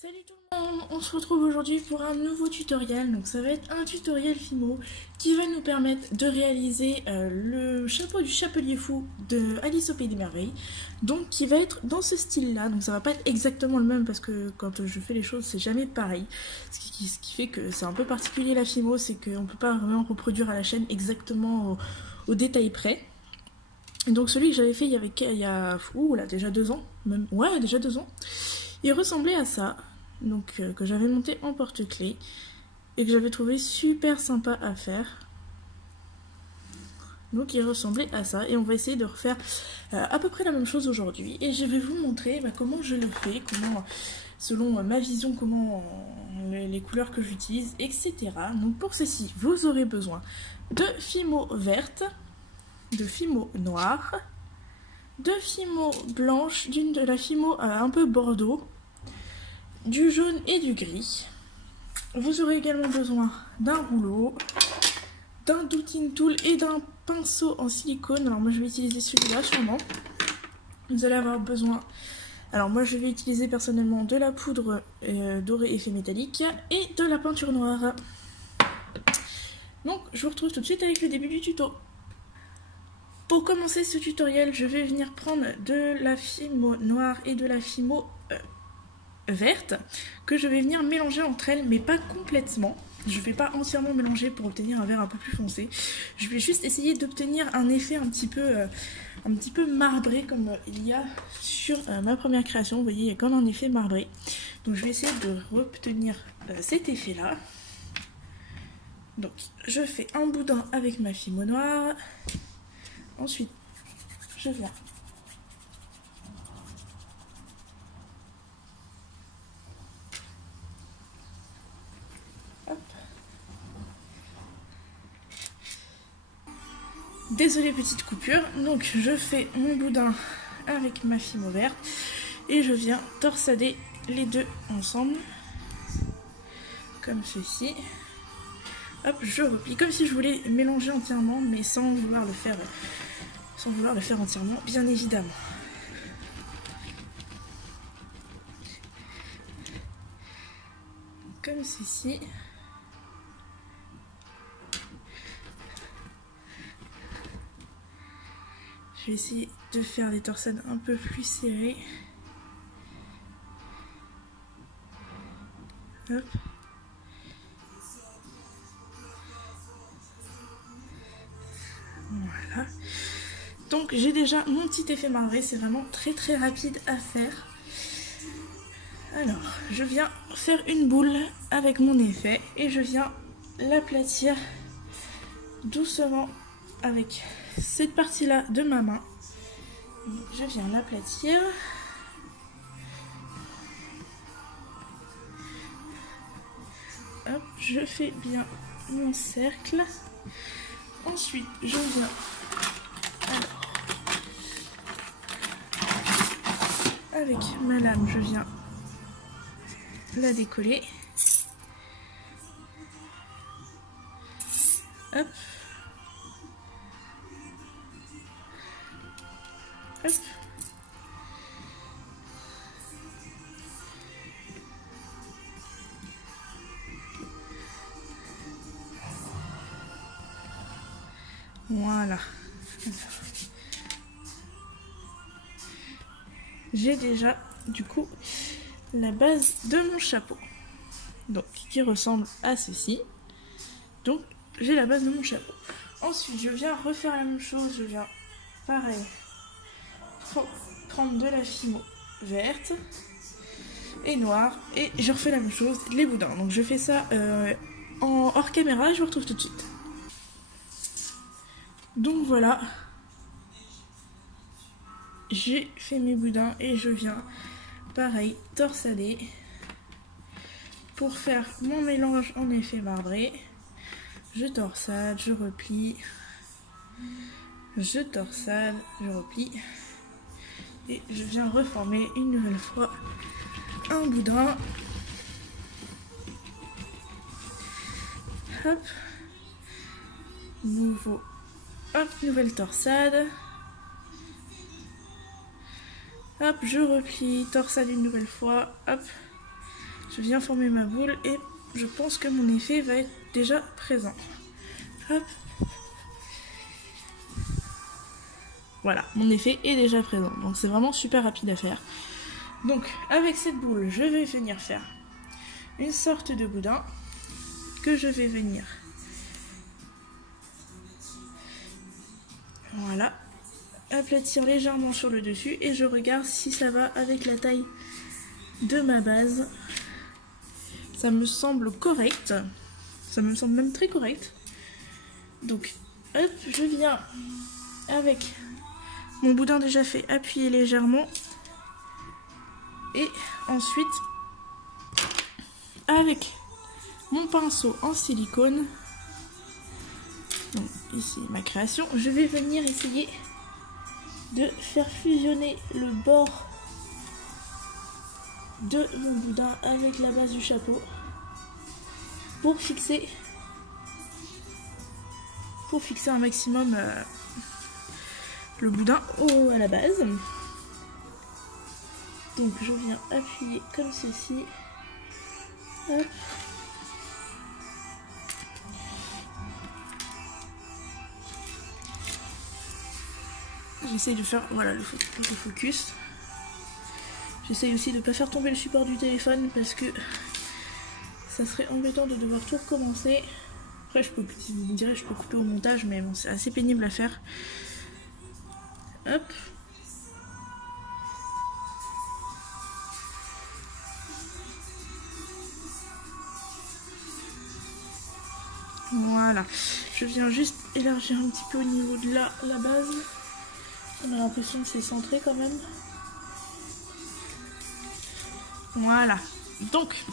Salut tout le monde, on se retrouve aujourd'hui pour un nouveau tutoriel. Donc ça va être un tutoriel Fimo qui va nous permettre de réaliser le chapeau du chapelier fou de Alice au Pays des Merveilles. Donc qui va être dans ce style là, donc ça va pas être exactement le même parce que quand je fais les choses c'est jamais pareil. Ce qui fait que c'est un peu particulier la Fimo, c'est qu'on peut pas vraiment reproduire à la chaîne exactement au détail près. Donc celui que j'avais fait il y a déjà 2 ans, même, ouais déjà 2 ans. Il ressemblait à ça, donc que j'avais monté en porte-clés et que j'avais trouvé super sympa à faire. Donc il ressemblait à ça et on va essayer de refaire à peu près la même chose aujourd'hui. Et je vais vous montrer comment je le fais, comment, selon ma vision, comment les couleurs que j'utilise, etc. Donc pour ceci, vous aurez besoin de Fimo verte, de Fimo noire, de Fimo blanche, de la Fimo un peu bordeaux, du jaune et du gris. Vous aurez également besoin d'un rouleau, d'un douting tool et d'un pinceau en silicone. Alors moi je vais utiliser celui-là sûrement. Vous allez avoir besoin, alors moi je vais utiliser personnellement de la poudre dorée effet métallique et de la peinture noire. Donc je vous retrouve tout de suite avec le début du tuto. Pour commencer ce tutoriel, je vais venir prendre de la Fimo noire et de la Fimo verte que je vais venir mélanger entre elles, mais pas complètement. Je ne vais pas entièrement mélanger pour obtenir un vert un peu plus foncé. Je vais juste essayer d'obtenir un effet un petit peu marbré comme il y a sur ma première création. Vous voyez, il y a comme un effet marbré. Donc je vais essayer de obtenir cet effet-là. Donc je fais un boudin avec ma Fimo noire. Ensuite, je viens désolée petite coupure, donc je fais mon boudin avec ma Fimo verte et je viens torsader les deux ensemble comme ceci. Hop, je replie comme si je voulais mélanger entièrement mais sans vouloir le faire entièrement, bien évidemment. Comme ceci. Je vais essayer de faire des torsades un peu plus serrées. Hop. Voilà. Donc j'ai déjà mon petit effet marbré, c'est vraiment très très rapide à faire. Alors, je viens faire une boule avec mon effet et je viens l'aplatir doucement avec cette partie-là de ma main. Je viens l'aplatir. Hop, je fais bien mon cercle. Ensuite, je viens avec ma lame, je viens la décoller. Hop. Hop. Voilà. J'ai déjà du coup la base de mon chapeau, donc qui ressemble à ceci. Donc j'ai la base de mon chapeau. Ensuite je viens refaire la même chose, je viens pareil prendre de la Fimo verte et noire et je refais la même chose, les boudins. Donc je fais ça en hors caméra, je vous retrouve tout de suite. Donc voilà, j'ai fait mes boudins et je viens pareil torsader pour faire mon mélange en effet marbré. Je torsade, je replie, je torsade, je replie et je viens reformer une nouvelle fois un boudin. Hop, nouvelle torsade. Hop, je replie, torsade une nouvelle fois, hop, Je viens former ma boule et je pense que mon effet va être déjà présent. Hop. Voilà, mon effet est déjà présent. Donc c'est vraiment super rapide à faire. Donc avec cette boule, je vais venir faire une sorte de boudin que je vais venir. Voilà. Aplatir légèrement sur le dessus et je regarde si ça va avec la taille de ma base. Ça me semble correct. Ça me semble même très correct. Donc, hop, je viens avec mon boudin déjà fait appuyer légèrement. Et ensuite, avec mon pinceau en silicone, donc ici ma création, je vais venir essayer de faire fusionner le bord de mon boudin avec la base du chapeau pour fixer un maximum le boudin à la base. Donc je viens appuyer comme ceci. Hop. J'essaye de faire voilà le focus. J'essaye aussi de ne pas faire tomber le support du téléphone parce que ça serait embêtant de devoir tout recommencer. Après je peux couper au montage, mais bon, c'est assez pénible à faire. Hop. Voilà, je viens juste élargir un petit peu au niveau de la base. On a l'impression que c'est centré quand même. Voilà, donc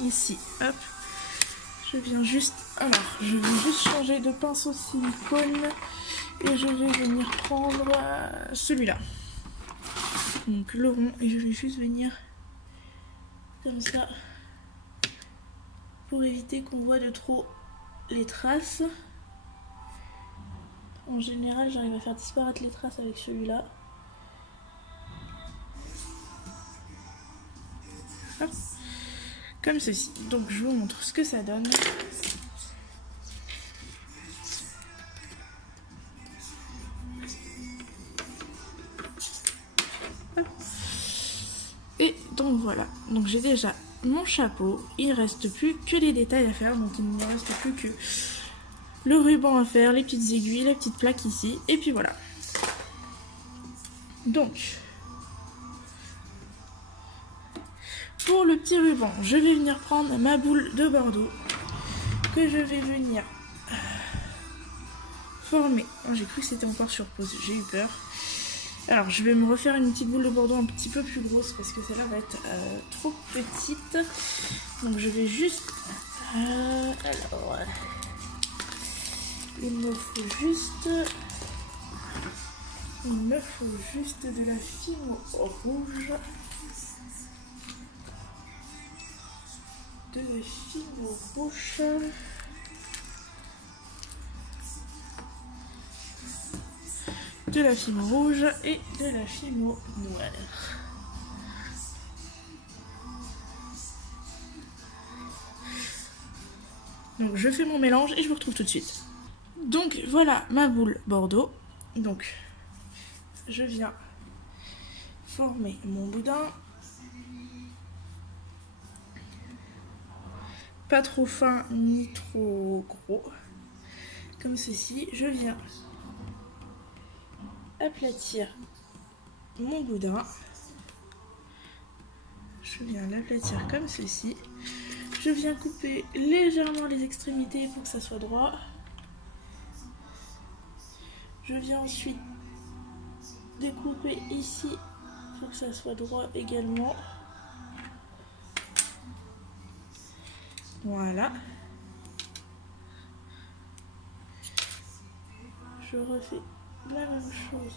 ici, hop, je viens juste changer de pinceau silicone et je vais venir prendre celui-là. Donc le rond, et je vais juste venir comme ça pour éviter qu'on voit de trop les traces. En général, j'arrive à faire disparaître les traces avec celui-là. Comme ceci. Donc je vous montre ce que ça donne. Et donc voilà. Donc j'ai déjà mon chapeau. Il ne reste plus que les détails à faire. Donc il ne me reste plus que le ruban à faire, les petites aiguilles, la petite plaque ici. Et puis voilà. Donc pour le petit ruban, je vais venir prendre ma boule de Bordeaux que je vais venir former. Oh, j'ai cru que c'était encore sur pause, j'ai eu peur. Alors je vais me refaire une petite boule de Bordeaux un petit peu plus grosse parce que celle-là va être trop petite. Donc je vais juste... alors... il me faut juste de la fimo rouge. De la fimo rouge. De la fimo rouge et de la fimo noire. Donc je fais mon mélange et je vous retrouve tout de suite. Donc voilà ma boule Bordeaux. Donc je viens former mon boudin. Pas trop fin ni trop gros. Comme ceci. Je viens aplatir mon boudin. Je viens l'aplatir comme ceci. Je viens couper légèrement les extrémités pour que ça soit droit. Je viens ensuite découper ici pour que ça soit droit également. Voilà. Je refais la même chose.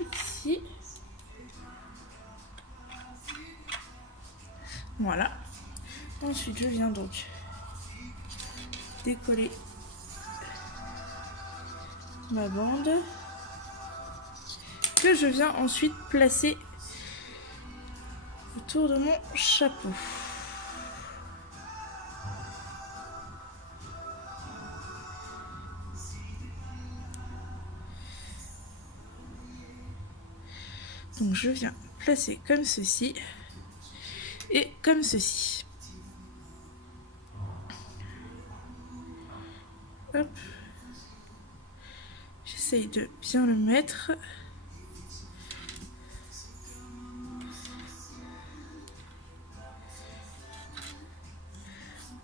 Ici. Voilà. Ensuite, je viens donc décoller ma bande que je viens ensuite placer autour de mon chapeau. Donc je viens placer comme ceci et comme ceci. Hop. J'essaye de bien le mettre.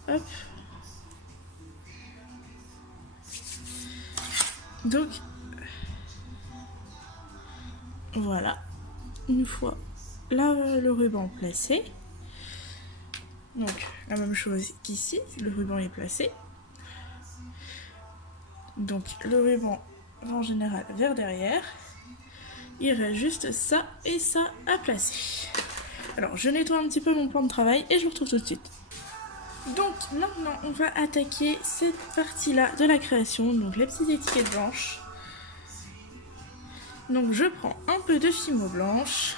Hop. Donc voilà. Une fois le ruban placé, donc la même chose qu'ici, le ruban est placé, donc le ruban va en général vers derrière, il reste juste ça et ça à placer. Alors je nettoie un petit peu mon plan de travail et je vous retrouve tout de suite. Donc maintenant on va attaquer cette partie là de la création, donc les petites étiquettes blanches. Donc je prends un peu de fimo blanche.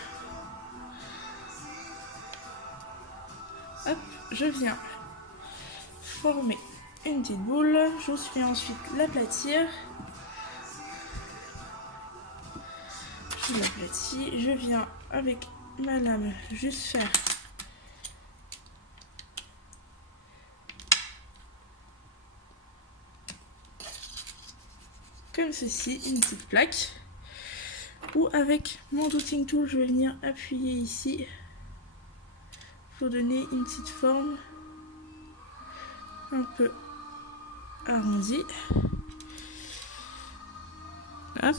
Hop, je viens former une petite boule. Je vais ensuite l'aplatir. Je l'aplatis. Je viens avec ma lame juste faire comme ceci, une petite plaque. Ou avec mon dotting tool, je vais venir appuyer ici pour donner une petite forme un peu arrondie. Hop.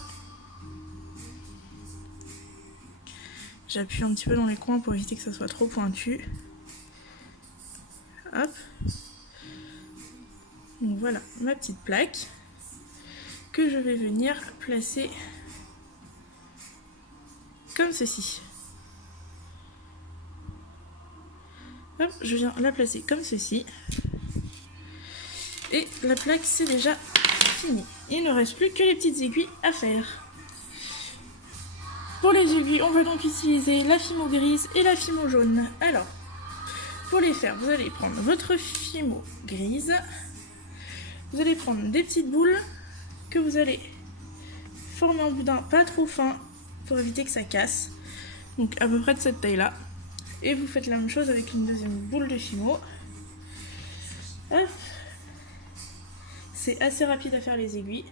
J'appuie un petit peu dans les coins pour éviter que ça soit trop pointu. Hop. Donc voilà ma petite plaque que je vais venir placer comme ceci. Hop, je viens la placer comme ceci. Et la plaque c'est déjà fini. Il ne reste plus que les petites aiguilles à faire. Pour les aiguilles, on va donc utiliser la fimo grise et la fimo jaune. Alors, pour les faire, vous allez prendre votre fimo grise. Vous allez prendre des petites boules que vous allez former en boudin pas trop fin pour éviter que ça casse, donc à peu près de cette taille là, et vous faites la même chose avec une deuxième boule de fimo. C'est assez rapide à faire les aiguilles.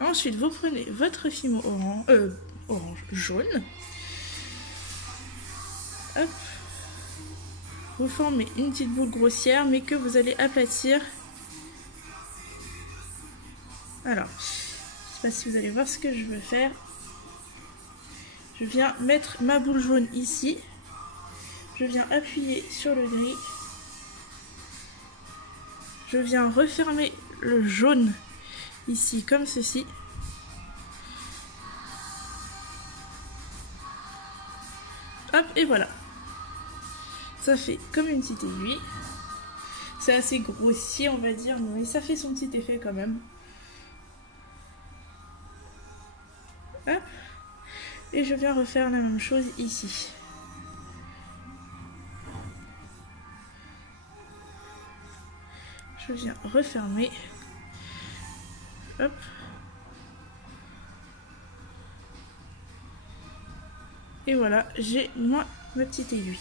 Ensuite vous prenez votre fimo jaune. Hop. Vous formez une petite boule grossière mais que vous allez aplatir. Alors, je sais pas si vous allez voir ce que je veux faire. Je viens mettre ma boule jaune ici. Je viens appuyer sur le gris. Je viens refermer le jaune ici comme ceci. Hop, et voilà. Ça fait comme une petite aiguille. C'est assez grossier on va dire, mais ça fait son petit effet quand même. Hop. Et je viens refaire la même chose ici. Je viens refermer. Hop. Et voilà, j'ai ma petite aiguille.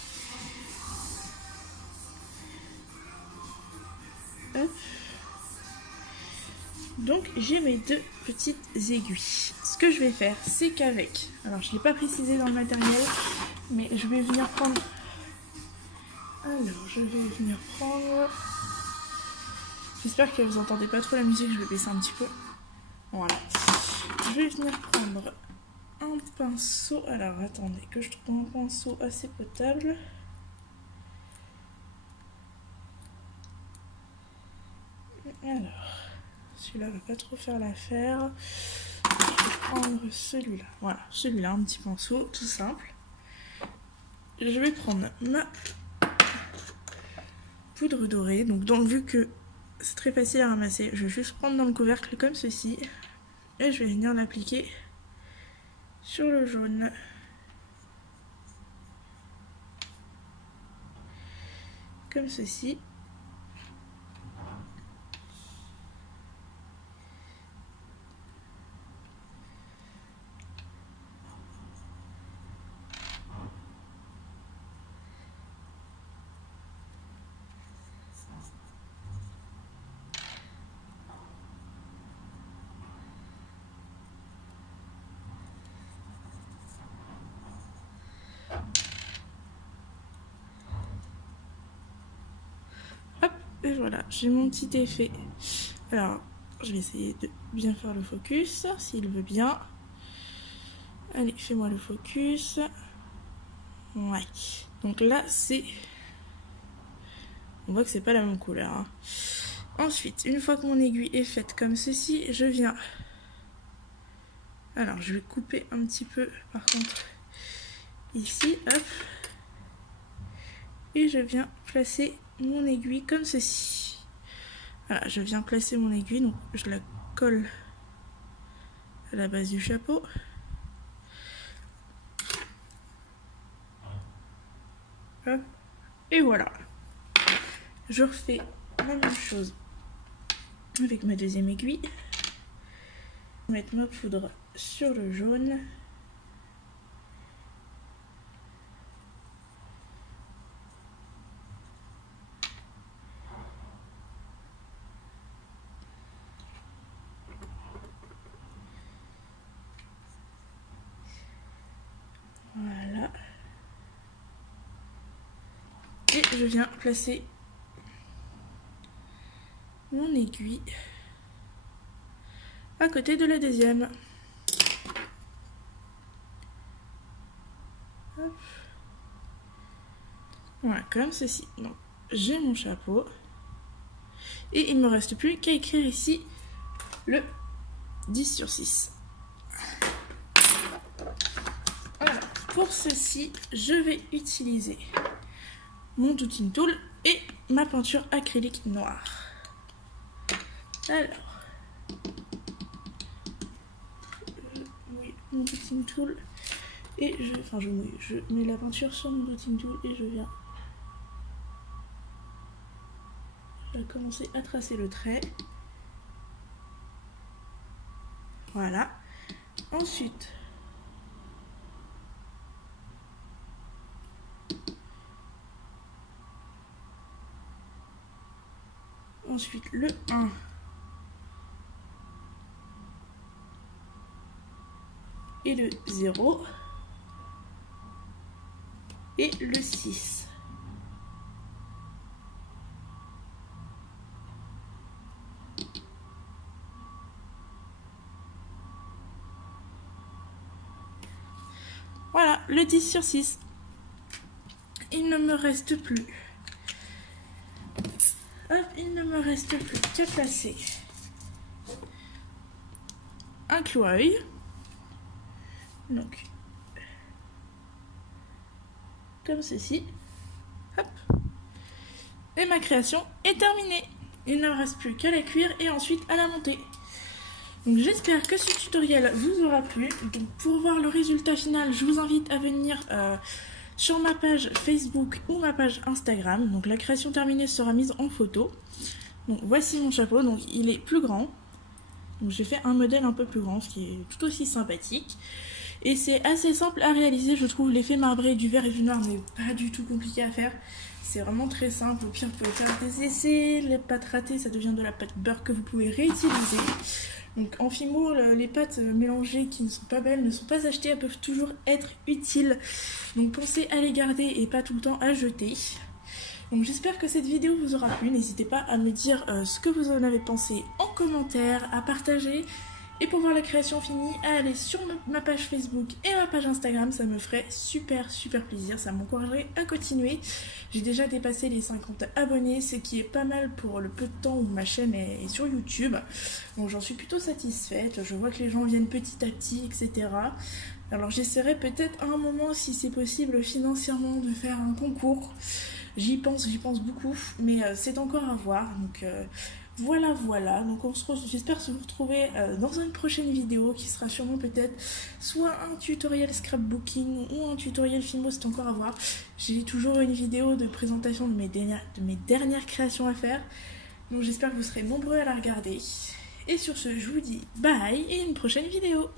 Hop. Donc j'ai mes deux petites aiguilles. Ce que je vais faire, c'est qu'avec, alors je ne l'ai pas précisé dans le matériel, mais je vais venir prendre, j'espère que vous entendez pas trop la musique, je vais baisser un petit peu. Voilà. Je vais venir prendre un pinceau, alors attendez que je trouve un pinceau assez potable. Alors, celui-là va pas trop faire l'affaire. Je vais prendre celui-là. Voilà, celui-là, un petit pinceau, tout simple. Je vais prendre ma poudre dorée. Donc, vu que c'est très facile à ramasser, je vais juste prendre dans le couvercle comme ceci. Et je vais venir l'appliquer sur le jaune. Comme ceci. Et voilà, j'ai mon petit effet. Alors, je vais essayer de bien faire le focus, s'il veut bien. Allez, fais-moi le focus. Ouais. Donc là, c'est... On voit que c'est pas la même couleur. Hein. Ensuite, une fois que mon aiguille est faite comme ceci, je viens... Alors, je vais couper un petit peu, par contre, ici, hop. Et je viens placer mon aiguille comme ceci. Voilà, je viens placer mon aiguille, donc je la colle à la base du chapeau. Hop. Et voilà. Je refais la même chose avec ma deuxième aiguille. Mettre ma poudre sur le jaune. Voilà. Et je viens placer mon aiguille à côté de la deuxième. Hop. Voilà, comme ceci. Donc, j'ai mon chapeau. Et il ne me reste plus qu'à écrire ici le 10/6. Voilà. Pour ceci, je vais utiliser mon Dotting Tool et ma peinture acrylique noire. Alors, je mouille mon Dotting Tool et je mets la peinture sur mon Dotting Tool et je viens commencer à tracer le trait. Voilà. Ensuite, le 1 et le 0 et le 6. Voilà, le 10/6. Il ne me reste plus. Hop, il ne me reste plus qu'à placer un clou à œil. Donc, comme ceci. Hop. Et ma création est terminée. Il ne me reste plus qu'à la cuire et ensuite à la monter. Donc j'espère que ce tutoriel vous aura plu. Donc pour voir le résultat final, je vous invite à venir sur ma page Facebook ou ma page Instagram. Donc la création terminée sera mise en photo. Donc voici mon chapeau, donc il est plus grand. Donc j'ai fait un modèle un peu plus grand, ce qui est tout aussi sympathique. Et c'est assez simple à réaliser, je trouve. L'effet marbré du vert et du noir n'est pas du tout compliqué à faire. C'est vraiment très simple. Au pire, vous pouvez faire des essais. Les pâtes ratées, ça devient de la pâte beurre que vous pouvez réutiliser. Donc en Fimo, les pâtes mélangées qui ne sont pas belles, ne sont pas achetées, elles peuvent toujours être utiles. Donc pensez à les garder et pas tout le temps à jeter. Donc j'espère que cette vidéo vous aura plu. N'hésitez pas à me dire ce que vous en avez pensé en commentaire, à partager. Et pour voir la création finie, à aller sur ma page Facebook et ma page Instagram, ça me ferait super plaisir, ça m'encouragerait à continuer. J'ai déjà dépassé les 50 abonnés, ce qui est pas mal pour le peu de temps où ma chaîne est sur YouTube. Donc j'en suis plutôt satisfaite, je vois que les gens viennent petit à petit, etc. Alors j'essaierai peut-être à un moment, si c'est possible financièrement, de faire un concours. J'y pense beaucoup, mais c'est encore à voir. Donc Voilà, donc j'espère se retrouver dans une prochaine vidéo qui sera sûrement peut-être soit un tutoriel scrapbooking ou un tutoriel filmo, c'est encore à voir. J'ai toujours une vidéo de présentation de mes dernières créations à faire, donc j'espère que vous serez nombreux à la regarder. Et sur ce, je vous dis bye et une prochaine vidéo.